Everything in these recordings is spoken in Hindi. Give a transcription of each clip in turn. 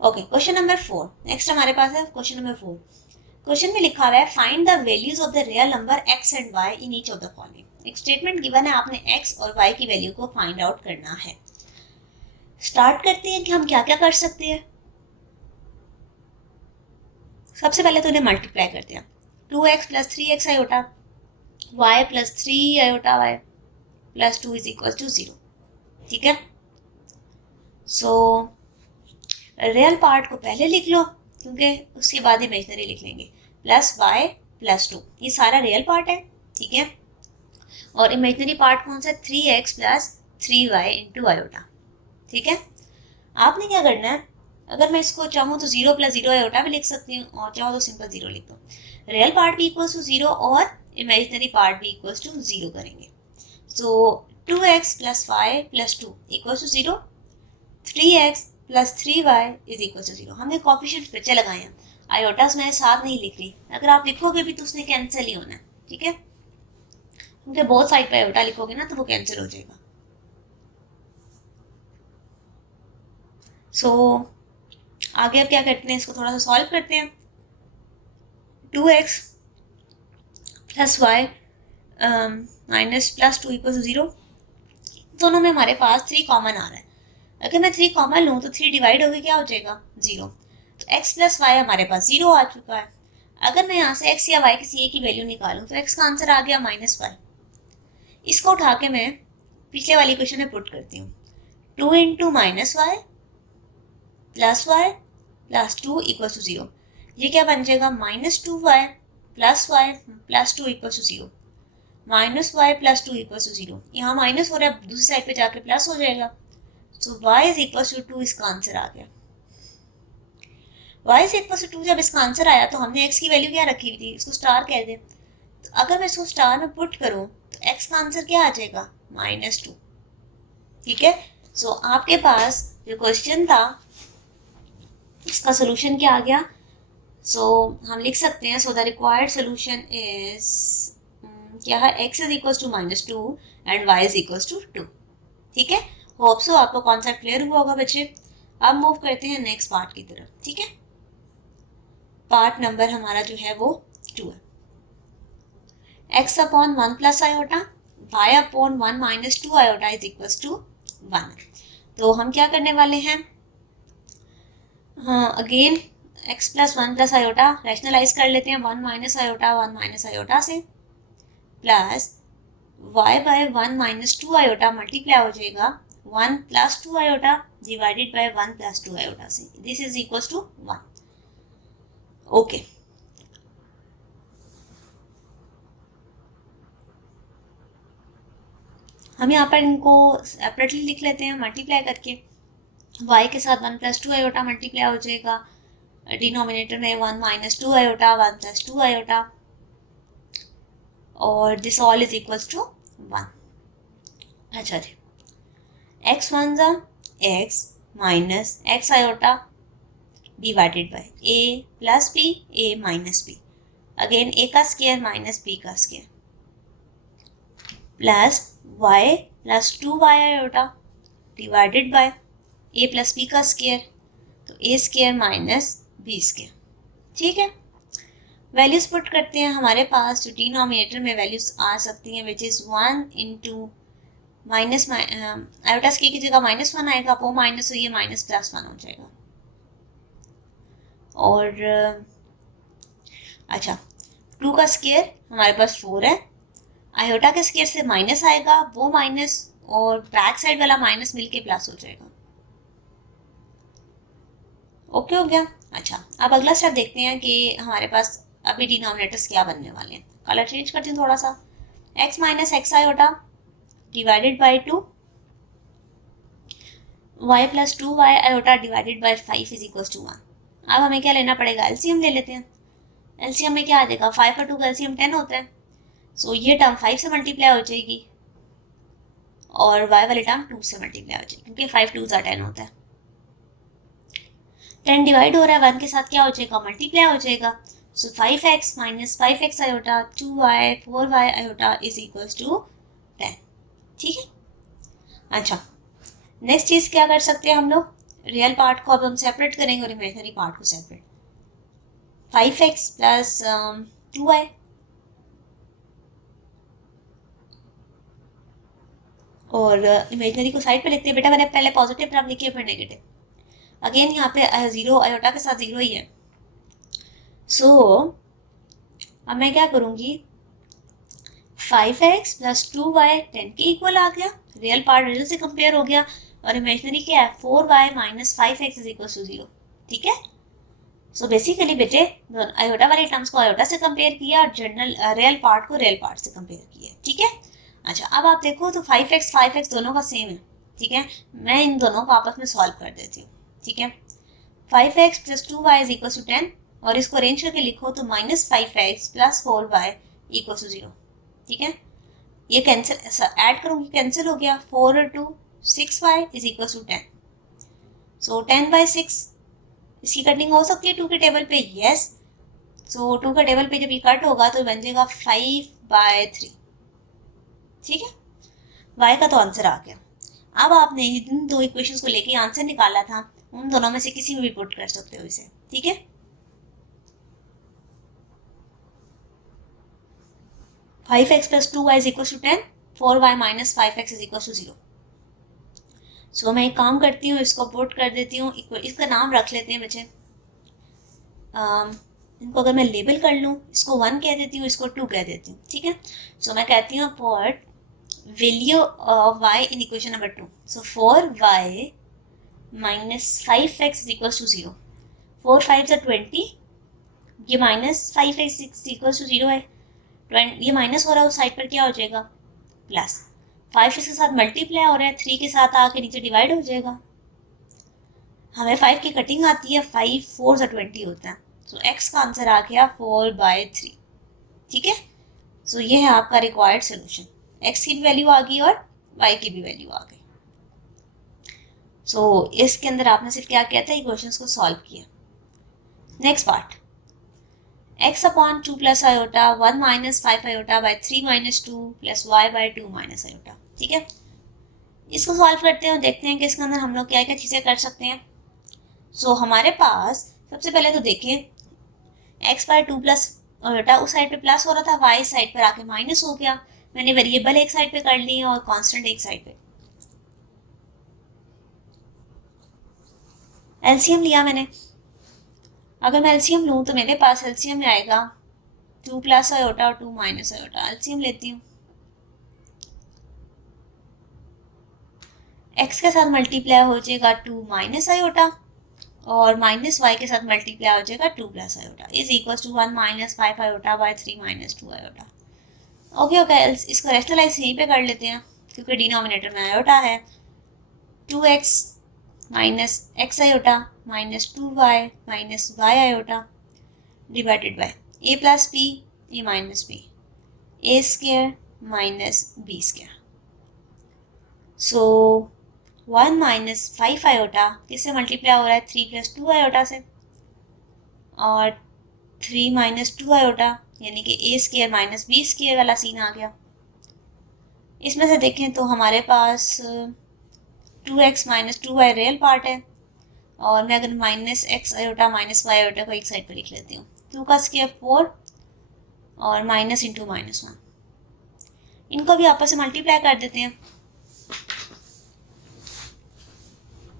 ओके, क्वेश्चन नंबर 4 नेक्स्ट हमारे पास है। क्वेश्चन नंबर 4, क्वेश्चन में लिखा हुआ है find the values of the real number x and y in each of the following. एक स्टेटमेंट गिवन है, आपने x और y की वैल्यू को फाइंड आउट करना है। स्टार्ट करते हैं कि हम क्या क्या कर सकते हैं। सबसे पहले तो इन्हें मल्टीप्लाई करते हैं। 2x plus 3x iota y plus 3 iota y plus 2 is equal to 0। ठीक है, सो रियल पार्ट को पहले लिख लो क्योंकि उसके बाद इमेजनरी लिख लेंगे। प्लस y प्लस 2 ये सारा रियल पार्ट है। ठीक है, और इमेजनरी पार्ट कौन सा? 3x plus 3y into iota. ठीक है, आपने क्या करना है, अगर मैं इसको चाहूँ तो 0 प्लस 0 आयोटा भी लिख सकती हूँ और चाहो तो सिंपल 0 लिख दो। रियल पार्ट भी इक्वल्स टू 0 और इमेजनरी पार्ट भी इक्वल्स टू 0 करेंगे। So 2x plus 5 plus 2 equals to 0, 3x plus 3y is equal to 0। हमने कोफिशिएंट्स बच्चे लगाए हैं, आयोटास मैं साथ नहीं लिख रही, अगर आप लिखोगे भी तो उसने कैंसिल ही होना है। ठीक है, क्योंकि बहुत साइड पे आयोटा लिखोगे ना तो वो कैंसिल हो जाएगा। सो आगे अब क्या करते हैं, इसको थोड़ा सा सॉल्व करते हैं। 2x plus Y minus plus 2 equal to 0, दोनों में हमारे पास 3 कॉमन आ रहा है। अगर मैं 3 कॉमन लूँ तो 3 डिवाइड होकर क्या हो जाएगा? 0। तो x प्लस वाई हमारे पास 0 आ चुका है। अगर मैं यहाँ से x या y किसी एक की वैल्यू निकालूँ तो x का आंसर आ गया -y। इसको उठा के मैं पिछले वाली क्वेश्चन में पुट करती हूँ। 2 into -y plus y plus 2 equal to 0। ये क्या बन जाएगा? -2y plus y plus 2 equal to 0। -y plus 2 equal to 0, यहाँ माइनस हो रहा है, दूसरी साइड पे जाके प्लस हो जाएगा। सो y इज इक्वल टू 2 इसका आंसर आ गया। y इज इक्वल टू 2 जब इसका आंसर आया तो हमने x की वैल्यू क्या रखी हुई थी, इसको स्टार कह दें। तो अगर मैं इसको स्टार में पुट करूं तो x का आंसर क्या आ जाएगा? -2। ठीक है, सो आपके पास जो क्वेश्चन था इसका सोल्यूशन क्या आ गया? सो हम लिख सकते हैं, so the required solution is क्या है? x is equal to -2 and y is equal to 2। ठीक है, होप सो आपको कॉन्सेप्ट क्लियर हुआ होगा बच्चे। अब मूव करते हैं नेक्स्ट पार्ट की तरफ। ठीक है, पार्ट नंबर हमारा जो है वो 2 है। x upon 1 plus iota y upon 1 minus 2 iota is equal to 1। तो हम क्या करने वाले हैं, हाँ again x plus 1 plus iota rationalise कर लेते हैं 1 माइनस आयोटा से, plus y by 1 minus 2 iota multiply हो जाएगा 1 plus 2 iota divided by 1 plus 2 iota से। This is equal to 1। Okay, हम यहाँ पर इनको सेपरेटली लिख लेते हैं मल्टीप्लाई करके। y के साथ 1 प्लस 2 आयोटा मल्टीप्लाई हो जाएगा, डिनोमिनेटर में 1 माइनस 2 आयोटा 1 प्लस 2 आयोटा, और this all is equal to 1। अच्छा जी, x वन ज़ा x minus x iota divided by a plus b a minus b, again a का स्क्वायर माइनस b का square, plus y plus 2y iota divided by a plus b का स्क्वायर, तो a square minus b square. ठीक है, वैल्यूज पुट करते हैं। हमारे पास जो डिनोमिनेटर में वैल्यूज आ सकती हैं which is 1 into minus iota square की जगह -1 आएगा, वो माइनस हुई है माइनस प्लस 1 हो जाएगा। और अच्छा, 2 का स्क्वायर हमारे पास 4 है, आयोटा के स्क्वायर से माइनस आएगा, वो माइनस और बैक साइड वाला माइनस मिलके प्लस हो जाएगा। ओके हो गया। अच्छा, अब अगला स्टेप देखते हैं कि हमारे पास अभी डिनोमिनेटर्स क्या बनने वाले हैं। कलर चेंज करते हैं थोड़ा सा। x minus X iota divided by 2, y plus 2y iota divided by 5 is equal to 1। अब हमें क्या लेना पड़ेगा? एलसीएम ले लेते हैं। एलसीएम में क्या आ जाएगा? 5 और 2 का एलसीएम 10 होता है। सो ये टर्म 5 से मल्टीप्लाई हो जाएगी और y वाली टर्म 2 से मल्टीप्लाई हो जाएगी, क्योंकि 5 2 10 होता है। 10 डिवाइड हो रहा है 1 के साथ, क्या हो जाएगा? मल्टीप्लाई हो जाएगा। So 5x minus 5x iota 2y 4y iota is equal to 10। ठीक है, अच्छा नेक्स्ट चीज़ क्या कर सकते हैं हम लोग? रियल पार्ट को अब हम सेपरेट करेंगे और इमेजिनरी पार्ट को सेपरेट। 5x प्लस 2y और इमेजिनरी को साइड पे लिखते हैं। बेटा मैंने पहले पॉजिटिव टर्म लिखी है फिर नेगेटिव। अगेन यहाँ पे 0 आयोटा के साथ 0 ही है। सो अब मैं क्या करूँगी, 5x प्लस 2y 10 के इक्वल आ गया, रियल पार्ट रियल से कंपेयर हो गया, और इमेजिनरी क्या है 4y minus 5x is equal to 0। ठीक है, सो बेसिकली बेटे आयोटा वाले टर्म्स को आयोटा से कंपेयर किया और जनरल रियल पार्ट को रियल पार्ट से कंपेयर किया। ठीक है, अच्छा अब आप देखो तो 5x दोनों का सेम है। ठीक है, मैं इन दोनों को आपस में सॉल्व कर देती हूँ। ठीक है, 5x plus 2y is equal to 10 और इसको अरेंज करके लिखो तो minus 5x plus 4y equal to 0। ठीक है, ये कैंसिल ऐड करूँगी, कैंसिल हो गया, 4 और 2 6y इज इक्वल टू 10। सो 10/6 इसकी कटिंग हो सकती है 2 के टेबल पे, यस। सो 2 का टेबल पे जब ये कट होगा तो बन जाएगा 5/3। ठीक है, y का तो आंसर आ गया। अब आपने इन दो इक्वेशंस को लेके आंसर निकाला था, उन दोनों में से किसी में भी पुट कर सकते हो इसे। ठीक है, five X plus 2y is equal to 10, 4y minus 5x is equal to 0। So मैं एक काम करती हूँ, इसको पुट कर देती हूँ, इसका नाम रख लेते हैं बच्चे। इनको अगर मैं लेबल कर लूँ, इसको 1 कह देती हूँ, इसको 2 कह देती हूँ। ठीक है, सो मैं कहती हूँ put value of y in equation number 2। So 4y minus 5x is equal to 0। 4 5 20, ये माइनस 5x इक्वल टू 0 है। ये माइनस हो रहा है उस साइड पर, क्या हो जाएगा प्लस, 5 इसके साथ मल्टीप्लाई हो रहा है, 3 के साथ आके नीचे डिवाइड हो जाएगा। हमें 5 की कटिंग आती है, 5 4 20 होता है। सो x का आंसर आ गया 4/3। ठीक है, सो ये है आपका रिक्वायर्ड सोल्यूशन। x की भी वैल्यू आ गई और y की भी वैल्यू आ गई। सो इसके अंदर आपने सिर्फ क्या किया था, इक्वेशंस को सॉल्व किया। Next part, x upon 2 plus iota 1 minus 5 iota by 3 minus 2 plus Y by 2 minus iota. ठीक है, इसको सॉल्व करते हैं और देखते हैं कि इसके अंदर हम लोग क्या क्या चीज़ें कर सकते हैं। सो हमारे पास सबसे पहले तो देखें x बाई 2 प्लस आयोटा उस साइड पे प्लस हो रहा था, y साइड पर आके माइनस हो गया। मैंने वेरिएबल एक साइड पे कर ली और कांस्टेंट एक साइड पे। एलसीएम लिया मैंने, अगर मैं एलसीएम लूँ तो मेरे पास एलसीएम में आएगा 2 प्लस आयोटा और 2 माइनस आयोटा। एलसीएम लेती हूँ, x के साथ मल्टीप्लाई हो जाएगा 2 माइनस आयोटा और माइनस y के साथ मल्टीप्लाई हो जाएगा 2 plus iota is equal to 1 minus 5 iota by 3 minus 2 iota. Okay okay, इसको रेशनलाइज यहीं पे कर लेते हैं क्योंकि डिनोमिनेटर में आयोटा है। 2x minus x iota minus 2y minus y iota divided by a plus b a minus b a square minus b square. So 1 minus 5 iota किससे मल्टीप्लाई हो रहा है, 3 प्लस 2 आयोटा से, और 3 माइनस 2 आयोटा यानी कि a square minus b square वाला सीन आ गया। इसमें से देखें तो हमारे पास 2x minus 2y real part है, और मैं अगर minus x iota minus y iota को एक साइड पर लिख लेती हूँ, 2 का स्क्वायर 4 और माइनस इंटू माइनस 1, इनको भी आपस में मल्टीप्लाई कर देते हैं।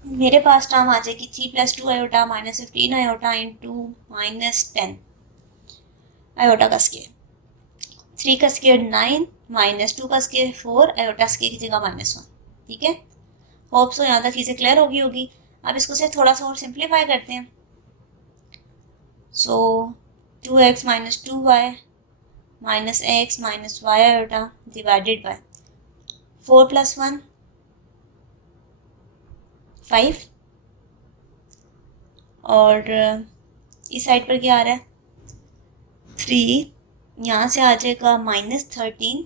मेरे पास टर्म आ जाएगी 3 plus 2 iota minus 15 iota into minus 10 iota का स्क्वायर, 3 का स्क्वायर 9 माइनस 2 का स्क्वायर 4 आयोटा स्क्वायर की जगह माइनस 1। ठीक है, होप सो यहाँ तक चीज़ें क्लियर होगी। अब इसको से थोड़ा सा और सिंप्लीफाई करते हैं। सो 2x माइनस 2y माइनस x minus y iota divided bye 4 plus 1 5 और इस साइड पर क्या आ रहा है 3, यहाँ से आ जाएगा माइनस 13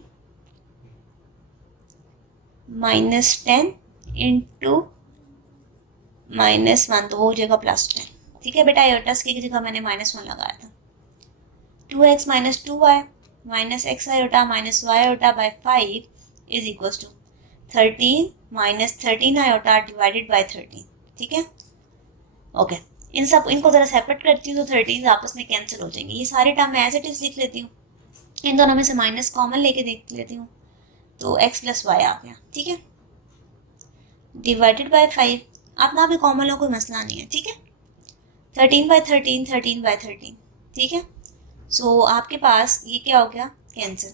माइनस 10 इंटू माइनस 1 तो वो हो जाएगा प्लस 10। ठीक है बेटा, आयोटा की जगह मैंने माइनस 1 लगाया था। 2x माइनस 2y माइनस x iota minus y iota by 5 is equal to 13 minus 13 iota divided by 13। ठीक है, ओके, इनको ज़रा सेपरेट करती हूँ तो 13 आपस में कैंसिल हो जाएंगे। ये सारे टर्म मैं एज इट इज़ लिख लेती हूँ, इन दोनों में से माइनस कॉमन लेके देख लेती हूँ, तो x प्लस वाई आ गया। ठीक है, डिवाइडेड बाय 5, आप ना भी कॉमन लो, कोई मसला नहीं है। ठीक है, 13/13, 13/13। ठीक है, सो आपके पास ये क्या हो गया, cancel.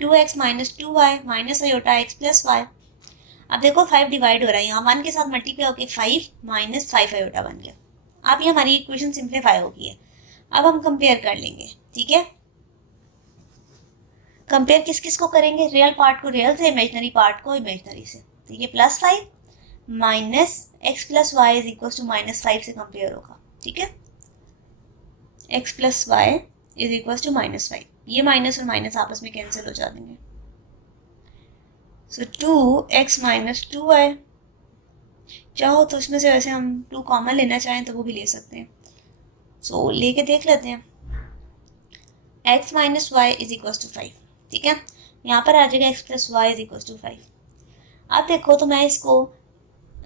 2x minus 2y minus iota x plus y. अब देखो 5 डिवाइड हो रहा है, यहाँ 1 के साथ मल्टीप्लाई होकर 5 माइनस 5 आयोटा बन गया। अब ये हमारी इक्वेशन सिंप्लीफाई हो गई है। अब हम कंपेयर कर लेंगे। ठीक है, कंपेयर किस किस को करेंगे, रियल पार्ट को रियल से, इमेजनरी पार्ट को इमेजनरी से। तो ये +5 minus x plus y is equal to -5 से कंपेयर होगा। ठीक है, x plus y is equal to -5, ये माइनस और माइनस आपस में कैंसिल हो जाएंगे। सो 2x माइनस 2y, चाहो तो इसमें से वैसे हम 2 कॉमन लेना चाहें तो वो भी ले सकते हैं। सो लेके देख लेते हैं, x minus y is equal to 5। ठीक है, यहाँ पर आ जाएगा x plus y is equal to 5। अब देखो तो मैं इसको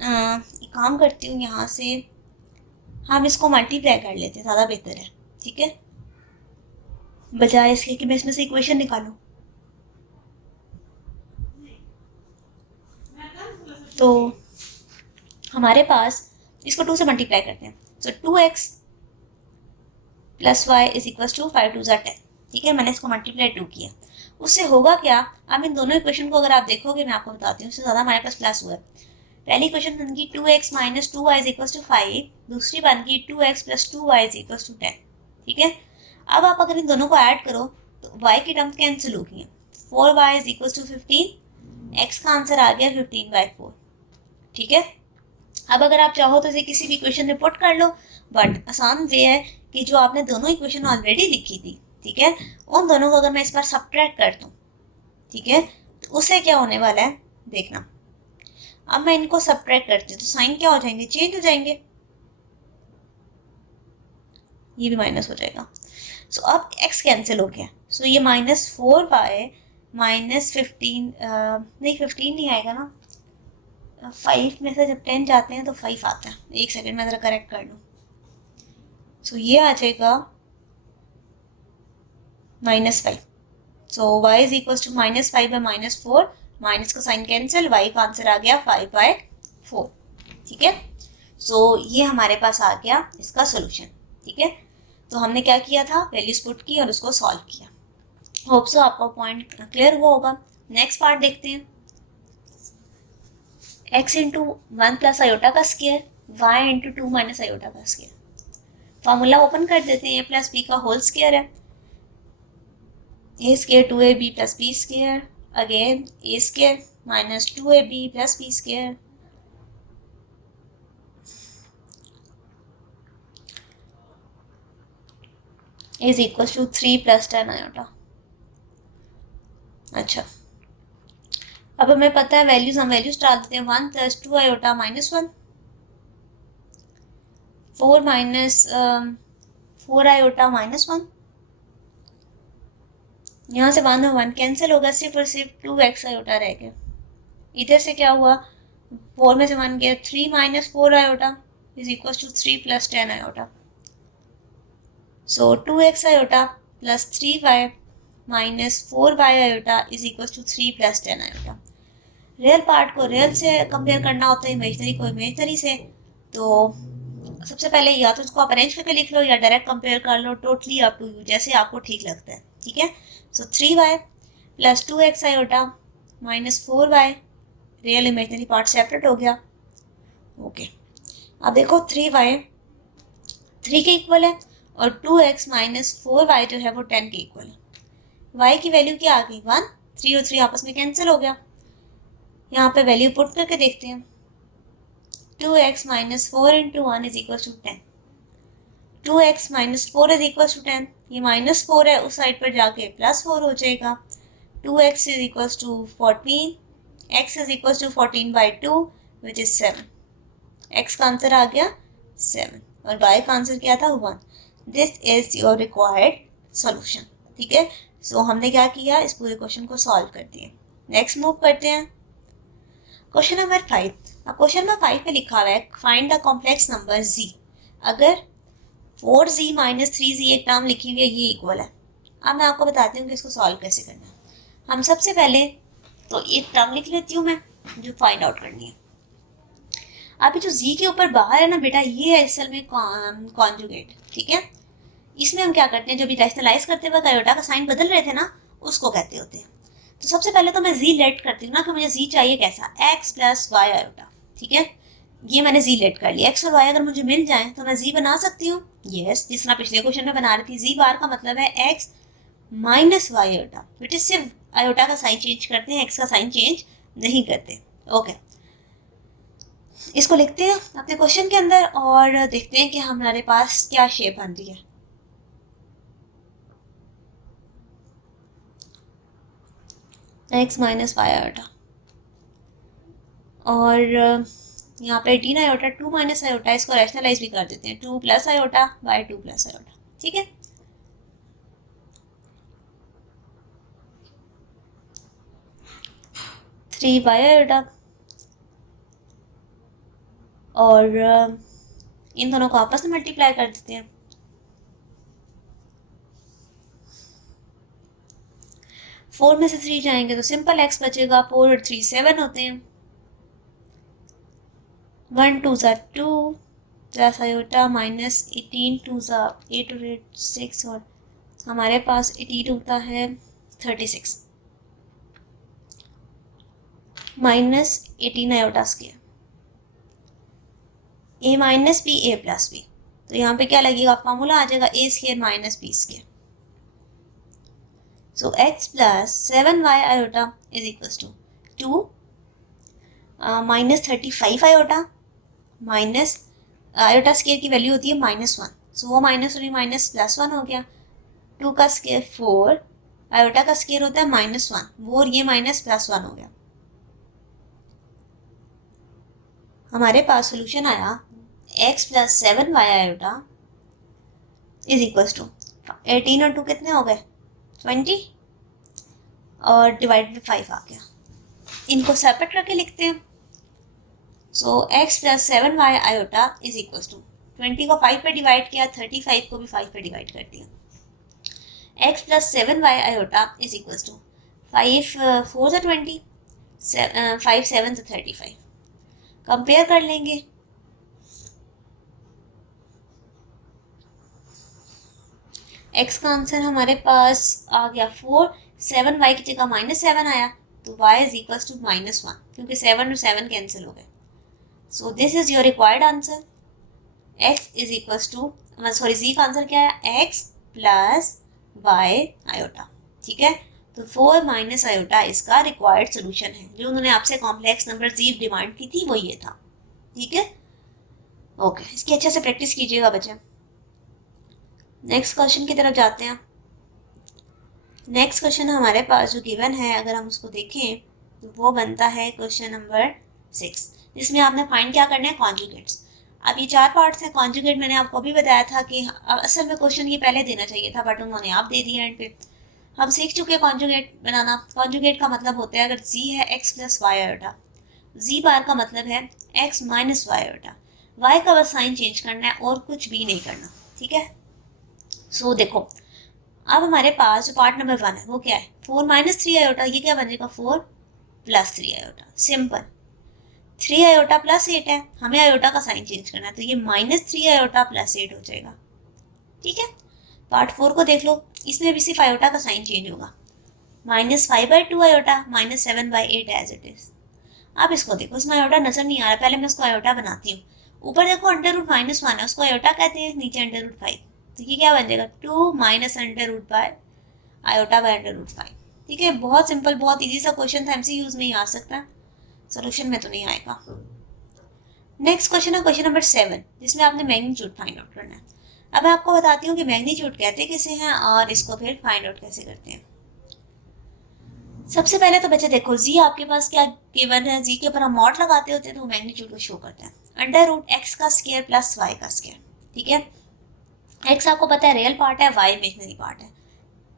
काम करती हूँ, यहाँ से हम इसको मल्टीप्लाई कर लेते हैं, ज़्यादा बेहतर है। ठीक है, बजाय इसके कि मैं इसमें से इक्वेशन निकालूं। तो हमारे पास इसको 2 से मल्टीप्लाई करते हैं। So 2x plus y is equal to 5 2 10। ठीक है, मैंने इसको मल्टीप्लाई 2 किया, उससे होगा क्या, अब इन दोनों इक्वेशन को अगर आप देखोगे, मैं आपको बताती हूँ, उससे ज़्यादा हमारे पास प्लस हुआ है। पहली इक्वेशन बन गई 2x minus 2y is equal to 5, दूसरी बन गई 2x plus 2y is equal to 10। ठीक है, अब आप अगर इन दोनों को ऐड करो तो y की टर्म कैंसिल हो गई है। 4y is equal to 15, x का आंसर आ गया 15/4। ठीक है, अब अगर आप चाहो तो इसे किसी भी इक्वेशन में पुट कर लो, बट आसान वे है कि जो आपने दोनों इक्वेशन ऑलरेडी लिखी थी, ठीक है, उन दोनों को अगर मैं इस बार सब्ट्रैक्ट कर दूँ, ठीक है, तो उससे क्या होने वाला है देखना। अब मैं इनको सब्ट्रैक्ट करती हूँ तो साइन क्या हो जाएंगे, चेंज हो जाएंगे, ये भी माइनस हो जाएगा। सो अब x कैंसिल हो गया। सो ये -4y माइनस 15, नहीं 15 नहीं आएगा ना, 5 में से जब 10 जाते हैं तो 5 आता है। एक सेकेंड में ज़रा करेक्ट कर लूँ। सो ये आ जाएगा -5। So y is equal to -5/-4, minus का साइन कैंसिल, y का आंसर आ गया 5/4। ठीक है, सो ये हमारे पास आ गया इसका सोल्यूशन। ठीक है, तो हमने क्या किया था, वैल्यूज पुट की और उसको सॉल्व किया। होप सो आपका पॉइंट क्लियर हुआ होगा। नेक्स्ट पार्ट देखते हैं, x इंटू 1 प्लस आयोटा का square, y into 2 minus iota का स्क्वायर। फॉर्मूला ओपन कर देते हैं, a प्लस बी का होल स्क्वायर है, a square 2ab plus b square, again a square minus 2ab plus b square, is equal to 3 plus 10 iota. अच्छा, अब हमें पता है वैल्यूज, हम वैल्यूज डाल देते हैं। 1 प्लस 2 आयोटा -1, 4 माइनस 4 आयोटा -1, यहाँ से 1 और 1 कैंसिल होगा, सिर्फ और सिर्फ 2x आयोटा रह गया। इधर से क्या हुआ, 4 में से 1 गया, 3 minus 4 iota is equal to 3 plus 10 iota. So 2x iota plus 3y minus 4y iota is equal to 3 plus 10 iota. Real part को रियल से कंपेयर करना होता है, इमेजनरी को इमेजनरी से। तो सबसे पहले या तो इसको आप अरेंज करके लिख लो या डायरेक्ट कंपेयर कर लो, टोटली अप टू यू, जैसे आपको ठीक लगता है। ठीक है, सो 3y plus 2x iota minus 4y, real imaginary part separate हो गया। ओके, अब देखो 3y 3 के इक्वल है और 2x माइनस 4y जो है वो 10 के इक्वल है। y की वैल्यू क्या आ गई, 1, 3 और 3 आपस में कैंसिल हो गया। यहाँ पे वैल्यू पुट करके देखते हैं, 2x minus 4 into 1 is equal to 10, 2x minus 4 is equal to 10, ये -4 है, उस साइड पर जाके +4 हो जाएगा। 2x is equal to 14, x is equal to 14/2 which is 7, x का आंसर आ गया 7 और y का आंसर क्या था 1। This is your required solution. ठीक है, सो हमने क्या किया, इस पूरे क्वेश्चन को सॉल्व कर दिया। नेक्स्ट मूव करते हैं, क्वेश्चन नंबर 5। अब क्वेश्चन नंबर 5 पे लिखा हुआ है find the complex number z। अगर 4z माइनस 3z एक टर्म लिखी हुई है, ये इक्वल है। अब मैं आपको बताती हूँ कि इसको सॉल्व कैसे करना है। हम सबसे पहले तो एक टर्म लिख लेती हूँ मैं जो फाइंड आउट करनी है। अभी जो z के ऊपर बाहर है ना बेटा, ये है असल में कॉन्जुगेट, ठीक है। इसमें हम क्या करते हैं, जब भी रैशनलाइज करते वक्त आयोटा का साइन बदल रहे थे ना, उसको कहते होते हैं। तो सबसे पहले तो मैं z लेट करती हूँ ना, कि मुझे z चाहिए कैसा, x प्लस वाई आयोटा, ठीक है। ये मैंने z लेट कर लिया। x और y अगर मुझे मिल जाए तो मैं z बना सकती हूँ, यस। जिस तरह पिछले क्वेश्चन में बना रही थी, z बार का मतलब है x माइनस वाई आयोटा, बेटे सिर्फ आयोटा का साइन चेंज करते हैं, x का साइन चेंज नहीं करते। ओके, इसको लिखते हैं अपने क्वेश्चन के अंदर और देखते हैं कि हमारे पास क्या शेप बन रही है। x माइनस वाई आयोटा और यहाँ पे 18 आयोटा, 2 माइनस आयोटा, इसको रैशनलाइज भी कर देते हैं, 2 plus iota by 2 plus iota, ठीक है। थ्री बाय आयोटा और इन दोनों को आपस में मल्टीप्लाई कर देते हैं। फोर में से 3 जाएंगे तो सिंपल x बचेगा, 4 और 3 7 होते हैं, 1 2 ज़ा 2 प्लस आयोटा माइनस 18 2 ज़ा 8 और 8 6 और हमारे पास 18 होता है 36 minus 18 iota square, a minus b a plus b. तो यहाँ पे क्या लगेगा, फॉर्मूला आ जाएगा a square minus b square. So x plus 7y iota is equals to 2 minus 35 iota minus iota square की वैल्यू होती है -1, सो वो माइनस और माइनस +1 हो गया। 2 का स्केयर 4, आयोटा का स्केयर होता है -1, वो और ये माइनस +1 हो गया। हमारे पास सोल्यूशन आया x plus 7y iota is equals to 18 और 2 कितने हो गए 20 और डिवाइड में 5 आ गया। इनको सेपरेट करके लिखते हैं। So x plus 7y iota is equals to 20 को 5 पे डिवाइड किया, 35 को भी 5 पे डिवाइड कर दिया। x plus 7y iota is equals to 5 4 ज़ा 20, 5 7 ज़ा 35। कंपेयर कर लेंगे। x का आंसर हमारे पास आ गया 4, 7y की जगह -7 आया, तो y इज इक्वल्स टू -1, क्योंकि 7 और 7 कैंसिल हो गए। So this is your required answer. x is equals to, sorry z का आंसर क्या है, x प्लस y आयोटा, ठीक है। तो 4 माइनस आयोटा इसका रिक्वायर्ड सोल्यूशन है। जो उन्होंने आपसे कॉम्प्लेक्स नंबर z डिमांड की थी वो ये था, ठीक है। ओके, इसकी अच्छे से प्रैक्टिस कीजिएगा बच्चे। नेक्स्ट क्वेश्चन की तरफ जाते हैं। नेक्स्ट क्वेश्चन हमारे पास जो गिवन है, अगर हम उसको देखें तो वो बनता है क्वेश्चन नंबर 6, जिसमें आपने फाइंड क्या करना है, कॉन्जुगेट्स। अब ये 4 पार्ट्स हैं। कॉन्जुगेट मैंने आपको भी बताया था कि असल में क्वेश्चन ये पहले देना चाहिए था, बट उन्होंने आप दे दिया एंड पे। हम सीख चुके हैं कॉन्जुगेट बनाना। कॉन्जुगेट का मतलब होता है, अगर z है x plus y iota, z bar का मतलब है x minus y iota, y का बस साइन चेंज करना है और कुछ भी नहीं करना, ठीक है। सो देखो, अब हमारे पास जो पार्ट नंबर 1 है वो क्या है, 4 माइनस 3 आयोटा, ये क्या बनेगा 4 plus 3 iota, simple. 3 iota plus 8 है, हमें आयोटा का साइन चेंज करना है, तो ये -3 आयोटा प्लस 8 हो जाएगा, ठीक है। पार्ट 4 को देख लो, इसमें भी सिर्फ आयोटा का साइन चेंज होगा, -5/2 आयोटा -7/8 एज इट इज। अब इसको देखो, इसमें आयोटा नजर नहीं आ रहा, पहले मैं उसको आयोटा बनाती हूँ। ऊपर देखो √-1 है, उसको आयोटा कहते हैं, नीचे √5, तो ये क्या बन जाएगा 2 माइनस √/, आयोटा बाय √5, ठीक है। बहुत सिंपल, बहुत इजी सा क्वेश्चन था, MCQs में ही आ सकता है, सोल्यूशन में तो नहीं आएगा। नेक्स्ट क्वेश्चन है क्वेश्चन नंबर 7, जिसमें आपने मैग्नीट्यूड फाइंड आउट करना है। अब मैं आपको बताती हूँ कि मैग्नीट्यूड कहते किसे हैं और इसको फिर फाइंड आउट कैसे करते हैं। सबसे पहले तो बच्चे देखो, जी आपके पास क्या गिवन है, जी के ऊपर हम मॉड लगाते होते हैं तो मैग्नीट्यूड को शो करते हैं, √x का स्क्वायर प्लस y का स्क्वायर, ठीक है। x आपको पता है रियल पार्ट है, y इमेजिनरी पार्ट है।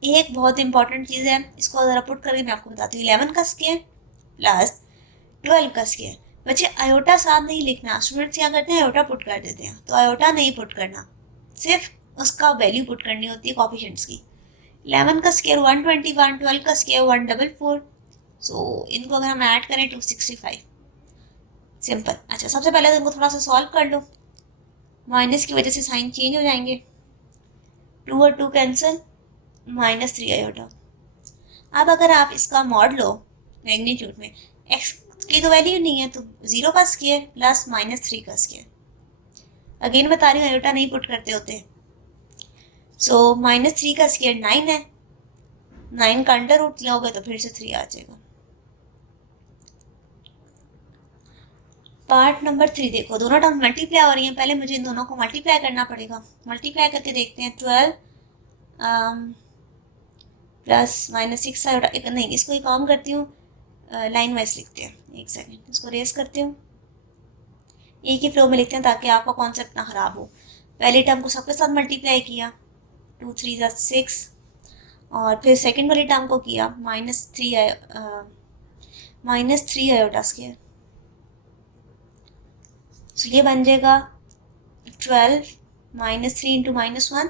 एक बहुत इंपॉर्टेंट चीज़ है, इसको ज़रा पुट करके मैं आपको बताती हूँ, 11 का स्क्वायर प्लस 12 का स्क्वायर। बच्चे आयोटा साथ नहीं लिखना, स्टूडेंट्स क्या करते हैं आयोटा पुट कर देते हैं, तो आयोटा नहीं पुट करना, सिर्फ उसका वैल्यू पुट करनी होती है कोफिशिएंट्स की। 11 का स्क्वायर 121, 12 का स्क्वायर 144, सो इनको अगर हम ऐड करें 265, सिंपल। अच्छा सबसे पहले तो इनको थोड़ा सा सॉल्व कर लो, माइनस की वजह से साइन चेंज हो जाएंगे, 2 और 2 कैंसिल, -3 आयोटा। अब अगर आप इसका मॉड लो मैग्नीट्यूड में, एक्स की तो वैल्यू नहीं है तो 0 का स्क्वायर प्लस -3 का स्क्वायर, अगेन बता रही हूँ आयोटा नहीं पुट करते होते। सो -3 का स्क्वायर 9 है, 9 का अंडर रूट लोगे तो फिर से 3 आ जाएगा। पार्ट नंबर 3 देखो, दोनों टर्म मल्टीप्लाई हो रही हैं, पहले मुझे इन दोनों को मल्टीप्लाई करना पड़ेगा। मल्टीप्लाई करके देखते हैं, 12 प्लस -6 आयोटा, नहीं इसको एक काम करती हूँ, लाइन वाइज लिखते हैं, एक सेकेंड इसको रेस करती हूँ, एक ही फ्लो में लिखते हैं ताकि आपका कॉन्सेप्ट ना ख़राब हो। पहले टर्म को सबके साथ मल्टीप्लाई किया, 2 3 6, और फिर सेकंड वाली टर्म को किया -3 आयोटा स्क्वायर, तो ये बन जाएगा 12 -3 इंटू -1,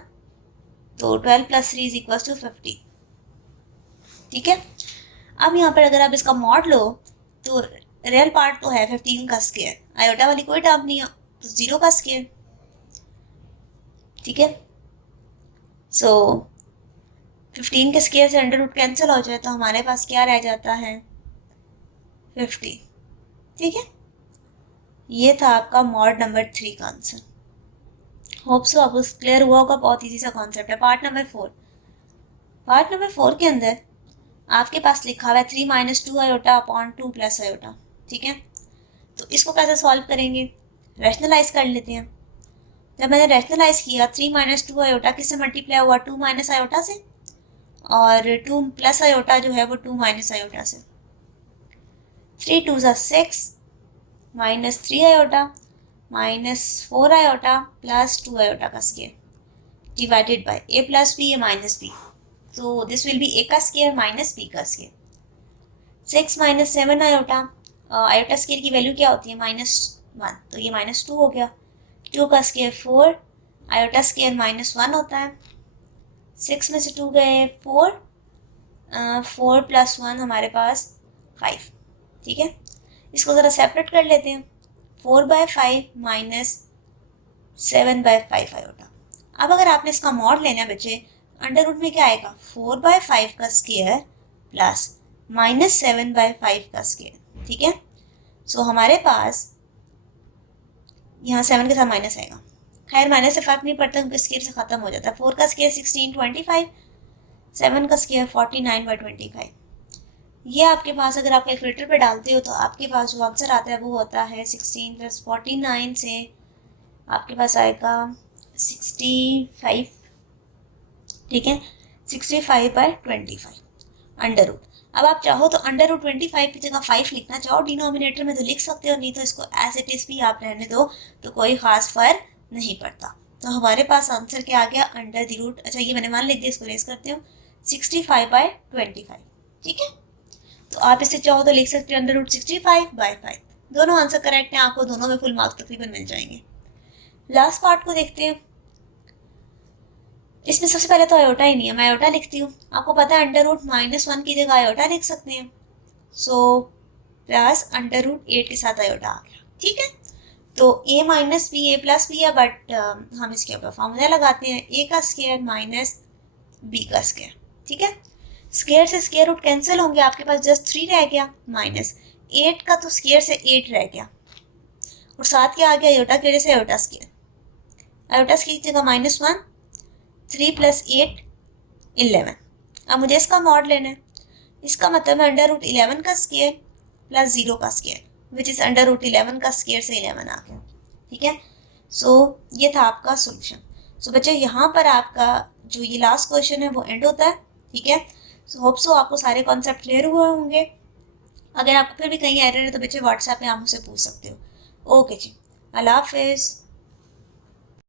तो 12 + 3 = 50। ठीक है, अब यहाँ पर अगर आप इसका मॉड लो तो रियल पार्ट तो है 15 का स्क्वायर, आयोटा वाली कोई टर्म नहीं है तो 0 का स्क्वायर। ठीक है, सो 15 के स्क्वायर से अंडर रूट कैंसिल हो जाए तो हमारे पास क्या रह जाता है 50। ठीक है, ये था आपका मॉड नंबर 3 का आंसर। होप सो आपको क्लियर हुआ होगा, बहुत इजी सा कॉन्सेप्ट है। पार्ट नंबर 4, पार्ट नंबर 4 के अंदर आपके पास लिखा हुआ है 3 - 2 आयोटा अपॉन 2 + आयोटा। ठीक है, तो इसको कैसे सॉल्व करेंगे, रैशनलाइज कर लेते हैं। जब मैंने रैशनलाइज किया 3 - 2 आयोटा किससे मल्टीप्लाई हुआ, 2 - आयोटा से, और 2 + आयोटा जो है वो 2 - आयोटा से। 3 2 6, -3 आयोटा -4 आयोटा प्लस 2 आयोटा का square divided by a + b a - b, so this will be a का स्क्वायर माइनस b का स्क्वायर। 6 - 7 आयोटा, आयोटा स्क्वायर की वैल्यू क्या होती है -1, तो ये -2 हो गया। 2 का स्क्वायर 4, आयोटा स्क्वायर -1 होता है, 6 में से 2 गए 4, 4 + 1 हमारे पास 5। ठीक है, इसको ज़रा सेपरेट कर लेते हैं, 4/5 - 7/5 आयोटा। अब अगर आपने इसका मॉड लेना है बच्चे, अंडर रूट में क्या आएगा 4/5 का स्क्वायर प्लस -7/5 का स्क्वायर। ठीक है, सो हमारे पास यहाँ 7 के साथ माइनस आएगा, खैर माइनस से फर्क नहीं पड़ता क्योंकि स्क्वायर से ख़त्म हो जाता है। 4 का स्क्वायर 16 25, 7 का स्क्वायर 49/25। ये आपके पास अगर आप कैलकुलेटर पे डालते हो तो आपके पास जो आंसर आता है वो होता है 16 + 49 से आपके पास आएगा 65। ठीक है, 65/25 अंडर रूट। अब आप चाहो तो अंडर रूट 25 की जगह 5 लिखना चाहो डिनोमिनेटर में तो लिख सकते हो, नहीं तो इसको एज इट इज़ भी आप रहने दो, तो कोई ख़ास फर्क नहीं पड़ता। तो हमारे पास आंसर क्या आ गया अंडर द रूट, अच्छा ये मैंने 1 लिख दिया, इसको रेस करती हूँ, 65/25। ठीक है, तो आप इसे चाहो तो लिख सकते हो अंडर रूट 65/5। दोनों आंसर करेक्ट हैं, आपको दोनों में फुल मार्क्स तकरीबन मिल जाएंगे। लास्ट पार्ट को देखते हैं, इसमें सबसे पहले तो आयोटा ही नहीं है, मैं आयोटा लिखती हूँ। आपको पता है अंडर रूट -1 की जगह आयोटा लिख सकते हैं, सो प्लस अंडर रूट 8 के साथ आयोटा आ गया। ठीक है, तो a - b a + b है, बट हम इसके ऊपर फॉर्मूला लगाते हैं a का स्क्वायर माइनस b का स्क्वायर। ठीक है, स्क्वायर से स्क्वायर रूट कैंसिल होंगे, आपके पास जस्ट 3 रह गया, -8 का तो स्क्वायर से 8 रह गया, और साथ क्या आ गया आयोटा की वजह से आयोटा स्क्वायर, आयोटा स्क्वायर की जगह -1, 3 + 8 11। अब मुझे इसका मॉड लेना है, इसका मतलब है अंडर रूट 11 का स्क्वायर प्लस 0 का square, which is under root 11 का स्क्वायर से 11 आ गया। ठीक है, सो ये था आपका सोल्यूशन। सो बच्चे यहाँ पर आपका जो ये लास्ट क्वेश्चन है वो एंड होता है। ठीक है, सो होप सो आपको सारे कॉन्सेप्ट क्लियर हुए होंगे। अगर आपको फिर भी कहीं एरर है तो बच्चे व्हाट्सएप पे आप मुझसे पूछ सकते हो। ओके जी, अल्लाह हाफिज़।